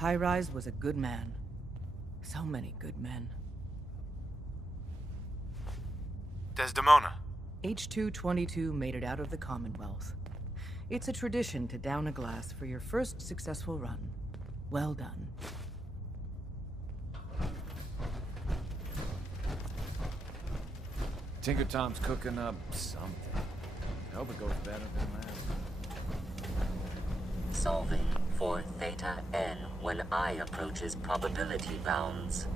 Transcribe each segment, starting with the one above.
High-Rise was a good man. So many good men. Desdemona. H-222 made it out of the Commonwealth. It's a tradition to down a glass for your first successful run. Well done. Tinker Tom's cooking up something. I hope it goes better than last. Solving for theta n when I approaches probability bounds.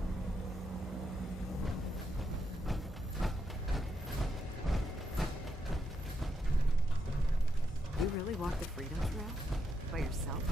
You really walked the Freedom Trail? By yourself?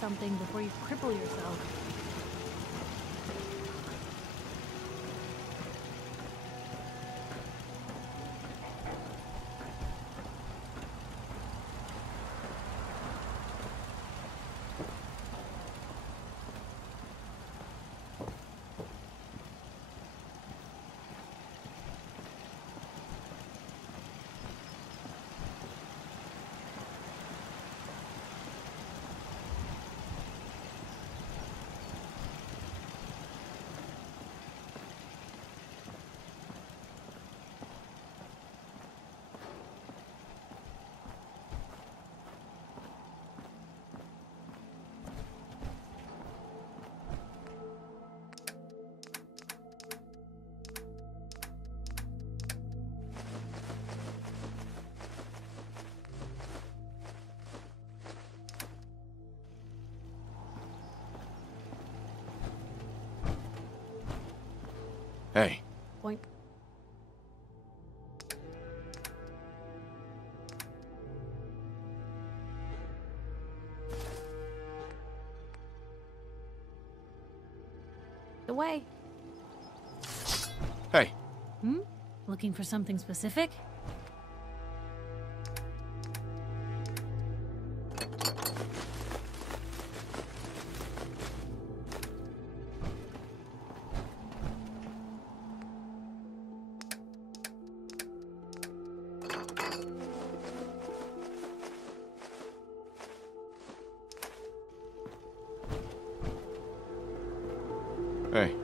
Something before you cripple yourself. Hey. Boink. The way. Hey. Looking for something specific? Hey.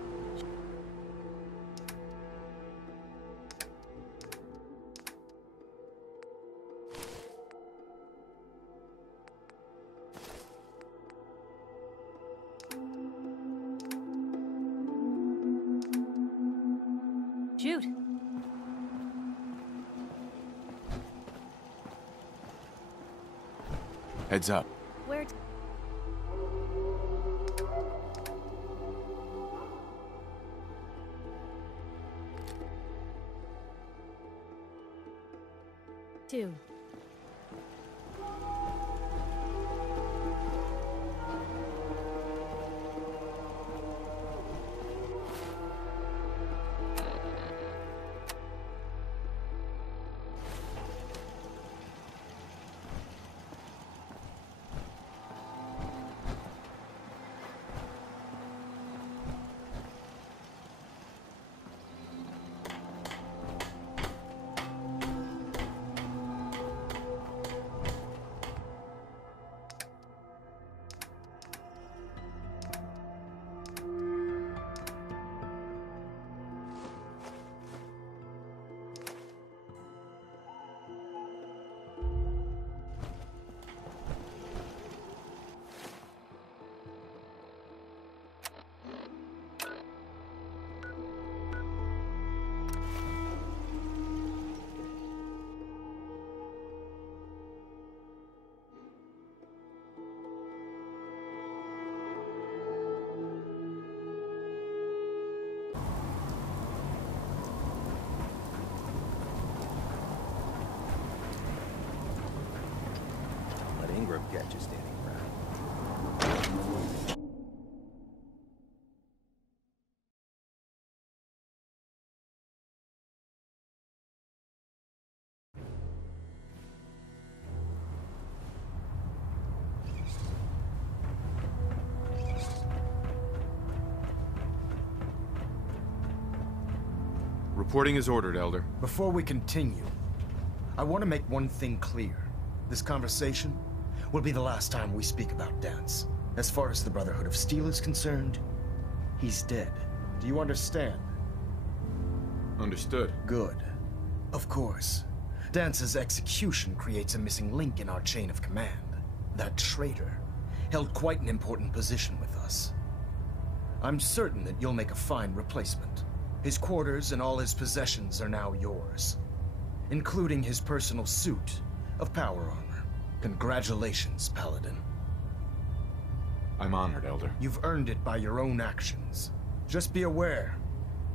Shoot. Heads up. Where? To? Catch you standing around. Reporting is ordered, Elder. Before we continue, I want to make one thing clear. This conversation will be the last time we speak about Dance. As far as the Brotherhood of Steel is concerned, he's dead. Do you understand? Understood. Good. Of course. Dance's execution creates a missing link in our chain of command. That traitor held quite an important position with us. I'm certain that you'll make a fine replacement. His quarters and all his possessions are now yours, including his personal suit of power armor. Congratulations, Paladin. I'm honored, Elder. You've earned it by your own actions. Just be aware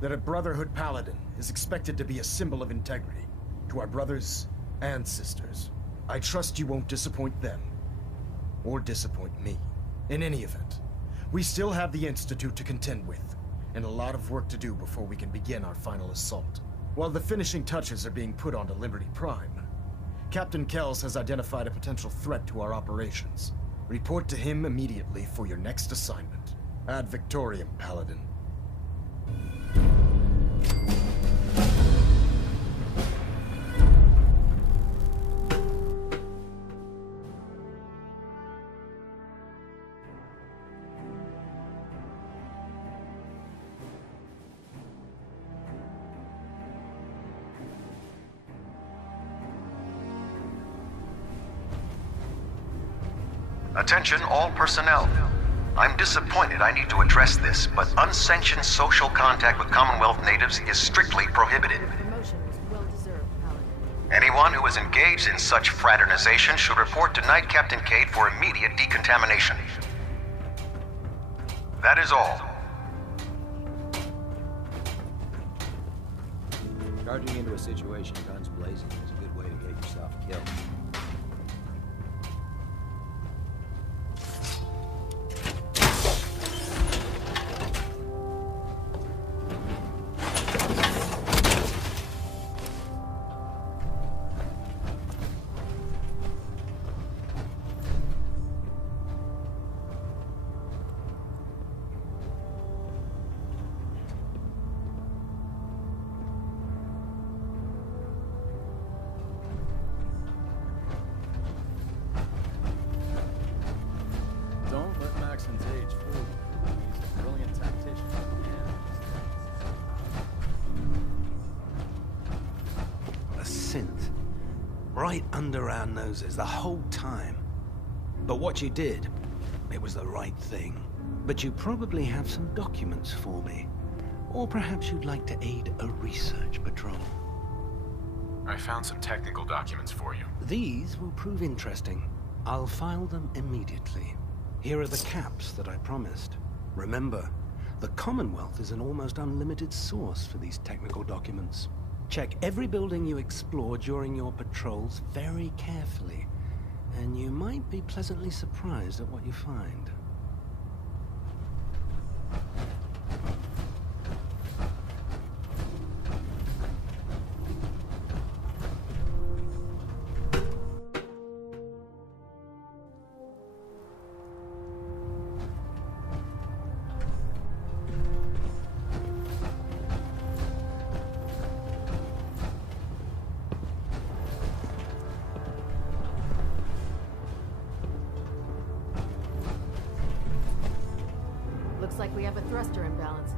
that a Brotherhood Paladin is expected to be a symbol of integrity to our brothers and sisters. I trust you won't disappoint them, or disappoint me. In any event, we still have the Institute to contend with, and a lot of work to do before we can begin our final assault. While the finishing touches are being put onto Liberty Prime, Captain Kells has identified a potential threat to our operations. Report to him immediately for your next assignment. Ad Victoriam, Paladin. Attention all personnel. I'm disappointed I need to address this, but unsanctioned social contact with Commonwealth natives is strictly prohibited. Your promotion was well deserved, Paladin. Anyone who is engaged in such fraternization should report to Knight Captain Cade for immediate decontamination. That is all. Charging into a situation guns blazing is a good way to get yourself killed. Don't let Maxon's age fool you. He's a brilliant tactician. A synth. Right under our noses the whole time. But what you did, it was the right thing. But you probably have some documents for me. Or perhaps you'd like to aid a research patrol. I found some technical documents for you. These will prove interesting. I'll file them immediately. Here are the caps that I promised. Remember, the Commonwealth is an almost unlimited source for these technical documents. Check every building you explore during your patrols very carefully, and you might be pleasantly surprised at what you find. Looks like we have a thruster imbalance.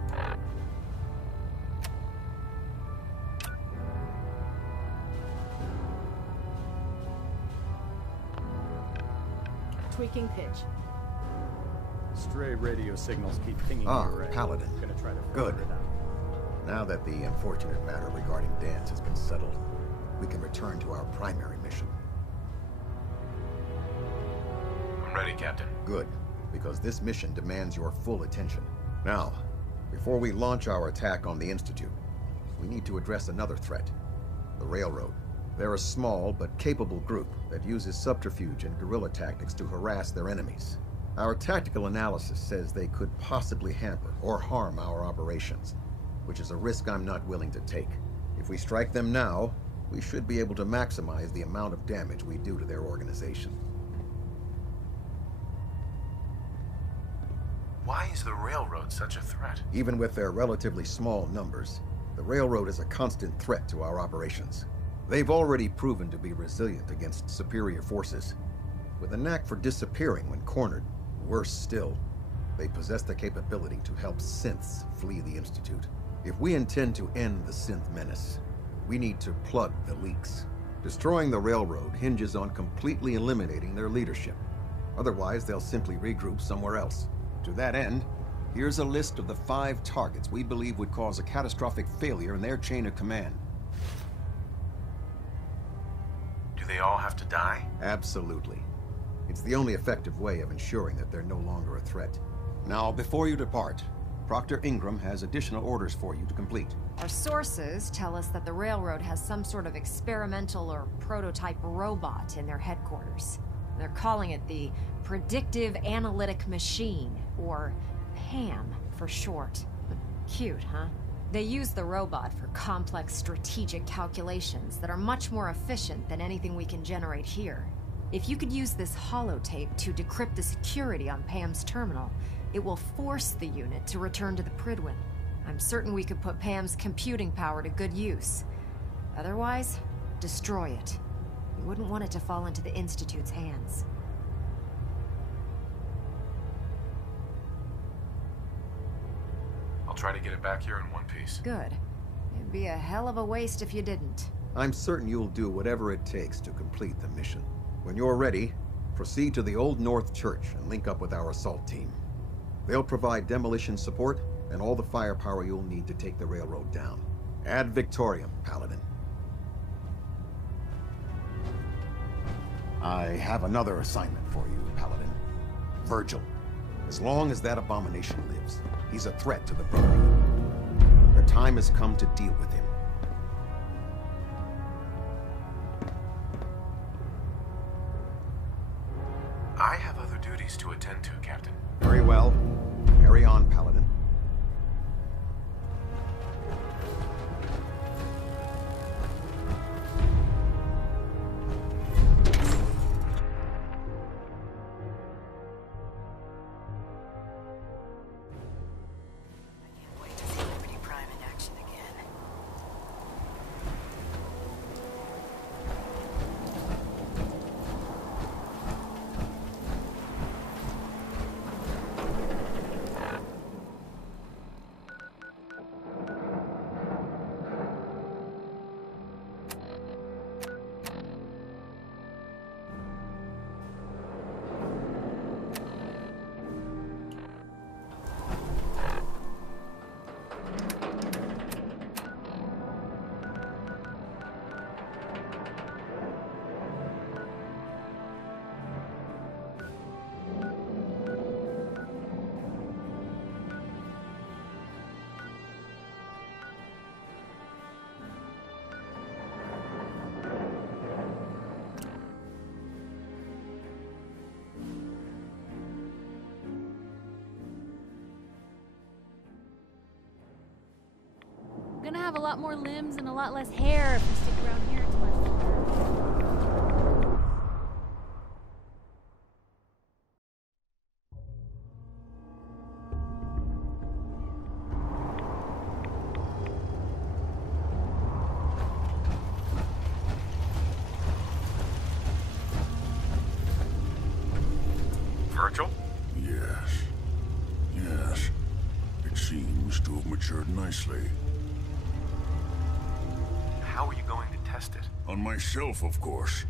Tweaking pitch. Stray radio signals keep pinging your array. Paladin. Gonna try to Good. filter it out. Now that the unfortunate matter regarding Dance has been settled, we can return to our primary mission. I'm ready, Captain. Good, because this mission demands your full attention. Now, before we launch our attack on the Institute, we need to address another threat, the Railroad. They're a small but capable group that uses subterfuge and guerrilla tactics to harass their enemies. Our tactical analysis says they could possibly hamper or harm our operations, which is a risk I'm not willing to take. If we strike them now, we should be able to maximize the amount of damage we do to their organization. Why is the railroad such a threat? Even with their relatively small numbers, the railroad is a constant threat to our operations. They've already proven to be resilient against superior forces, with a knack for disappearing when cornered. Worse still, they possess the capability to help synths flee the Institute. If we intend to end the synth menace, we need to plug the leaks. Destroying the railroad hinges on completely eliminating their leadership. Otherwise, they'll simply regroup somewhere else. To that end, here's a list of the 5 targets we believe would cause a catastrophic failure in their chain of command. Do they all have to die? Absolutely. It's the only effective way of ensuring that they're no longer a threat. Now, before you depart, Proctor Ingram has additional orders for you to complete. Our sources tell us that the railroad has some sort of experimental or prototype robot in their headquarters. They're calling it the Predictive Analytic Machine, or PAM for short. Cute, huh? They use the robot for complex strategic calculations that are much more efficient than anything we can generate here. If you could use this holotape to decrypt the security on PAM's terminal, it will force the unit to return to the Prydwen. I'm certain we could put PAM's computing power to good use. Otherwise, destroy it. We wouldn't want it to fall into the Institute's hands. I'll try to get it back here in one piece. Good. It'd be a hell of a waste if you didn't. I'm certain you'll do whatever it takes to complete the mission. When you're ready, proceed to the Old North Church and link up with our assault team. They'll provide demolition support and all the firepower you'll need to take the railroad down. Ad Victoriam, Paladin. I have another assignment for you, Paladin. Virgil. As long as that abomination lives, he's a threat to the Brotherhood. The time has come to deal with him. I have other duties to attend to, Captain. Very well. Carry on, Paladin. Gonna have a lot more limbs and a lot less hair if we stick around here too much longer. Virgil? Yes. It seems to have matured nicely. How are you going to test it? On myself, of course.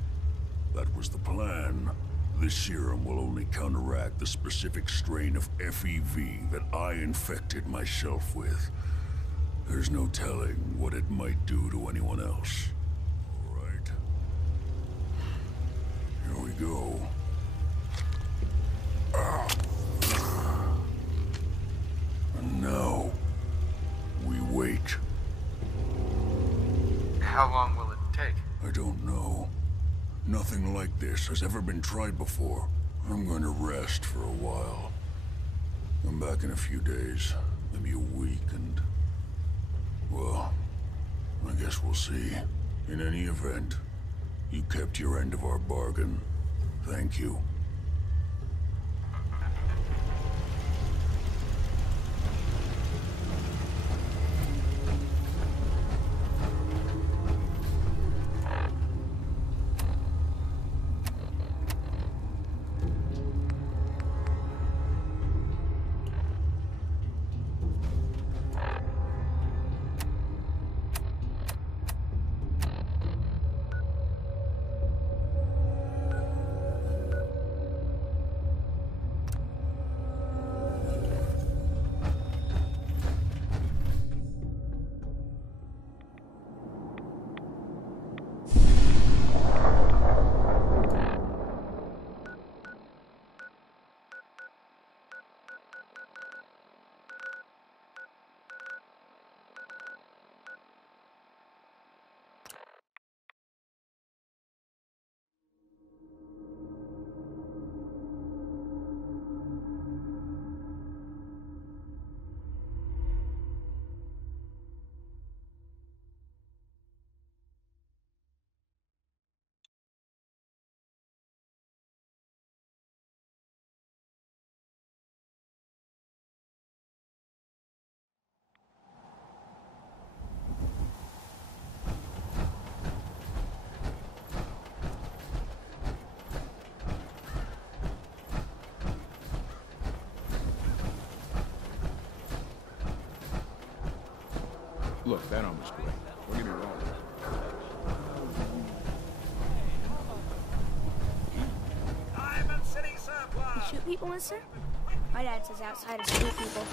That was the plan. This serum will only counteract the specific strain of FEV that I infected myself with. There's no telling what it might do to anyone else. All right. Here we go. And now, we wait. How long will it take? I don't know. Nothing like this has ever been tried before. I'm going to rest for a while. I'm back in a few days, maybe a week, and... well, I guess we'll see. In any event, you kept your end of our bargain. Thank you. Look, that armor's great. Don't get me wrong. Diamond City surplus! You shoot people, mister? My dad says outside of shoot people.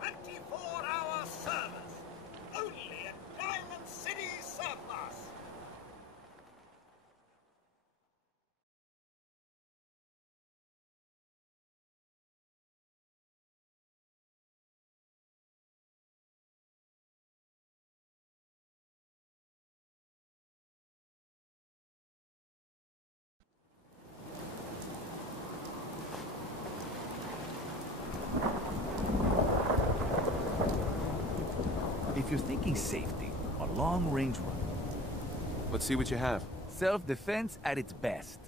24-hour service! Only at Diamond City surplus! If you're thinking safety, a long-range run. Let's see what you have. Self-defense at its best.